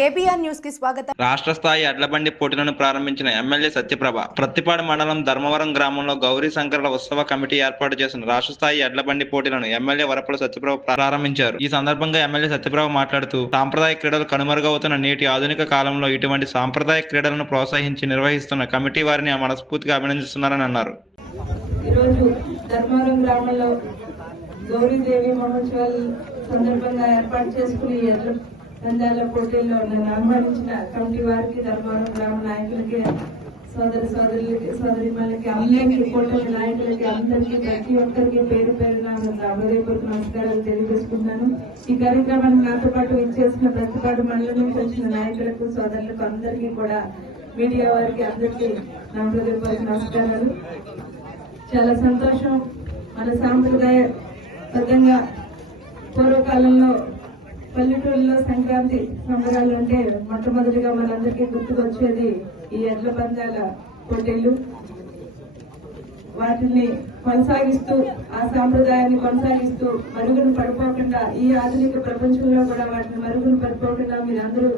KBR న్యూస్కి స్వాగతం. రాష్ట్ర స్థాయి ఎడ్లబండి పోటీలను ప్రారంభించిన ఎమ్మెల్యే సత్యప్రభ ప్రత్తిపాడు మండలం ధర్మవరం గ్రామంలో గౌరీ శంకర్ల ఉత్సవ కమిటీ ఏర్పాటు చేసిన రాష్ట్ర స్థాయి ఎడ్లబండి పోటీలను ఎమ్మెల్యే వరపుల సత్యప్రభ ప్రారంభించారు. ఈ సందర్భంగా ఎమ్మెల్యే సత్యప్రభ మాట్లాడుతూ సాంప్రదాయ క్రీడలు కనుమరుగవుతున్న నేటి ఆధునిక కాలంలో ఇటువంటి సాంప్రదాయ క్రీడలను ప్రోత్సహించి నిర్వహిస్తున్న కమిటీ వారిని మనస్ఫూర్తిగా అభినందిస్తున్నారని అన్నారు. ఈరోజు ధర్మవరం గ్రామంలో గౌరీదేవి మహోత్సవాల సందర్భంగా ఏర్పాటు చేసుకుని నంద్యాల పోటీల్లో నన్ను ఆహ్వానించిన కమిటీ వారికి ధర్మవరం గ్రామ నాయకులకి సోదరి సోదరులకి సోదరిమణులకి అందరికీ కూటమి నాయకులకి అందరికీ ప్రతి ఒక్కరికి పేరు పేరున హృదయపూర్వక నమస్కారాలు తెలియజేసుకుంటున్నాను. ఈ కార్యక్రమానికి నాతో పాటు ఇచ్చేసిన ప్రతిపాటు మండలం నుంచి వచ్చిన నాయకులకు సోదరులకు అందరికీ కూడా మీడియా వారికి అందరికీ నా హృదయపూర్వక నమస్కారాలు. చాలా సంతోషం. మన సాంప్రదాయ బద్ధంగా పూర్వకాలంలో పల్లెటూరులో సంక్రాంతి సంబరాలు అంటే మొట్టమొదటిగా మనందరికీ గుర్తుకొచ్చేది ఈ ఎడ్ల పందాల పోటీలు. వాటిని కొనసాగిస్తూ ఆ సాంప్రదాయాన్ని కొనసాగిస్తూ మరుగును పడిపోకుండా ఈ ఆధునిక ప్రపంచంలో కూడా వాటిని మరుగును పడిపోకుండా మీరందరూ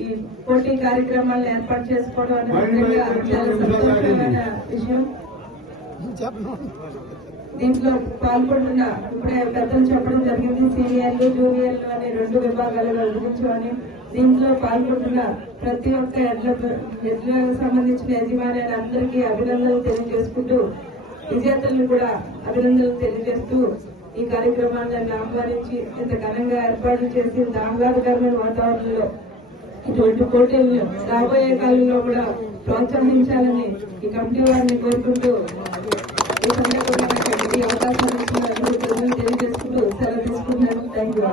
ఈ పోటీ కార్యక్రమాలను ఏర్పాటు చేసుకోవడం అనేది చాలా సంతోషమైన విషయం. దీంట్లో పాల్గొంటున్న ఇప్పుడే పెద్దలు చెప్పడం జరిగింది. సీనియర్లు జూనియర్లు అనే రెండు విభాగాలను విభజించమని దీంట్లో పాల్గొంటున్న ప్రతి ఒక్క ఎడ్ల ఎడ్లకు సంబంధించిన యజమాని అందరికీ అభినందనలు తెలియజేసుకుంటూ విజేతలను కూడా అభినందనలు తెలియజేస్తూ ఈ కార్యక్రమాన్ని ఆహ్వానించి ఇంత ఘనంగా ఏర్పాటు చేసి ఆహ్లాదకరమైన వాతావరణంలో ఇటువంటి పోటీలను రాబోయే కాలంలో కూడా ప్రోత్సహించాలని ఈ కమిటీ వారిని కోరుకుంటూ ఈ సందర్భంగా నాకు ఈ అవకాశం ఇచ్చిన అందరికీ తెలియజేసుకుంటూ సెలవు తీసుకున్నాను థ్యాంక్ యూ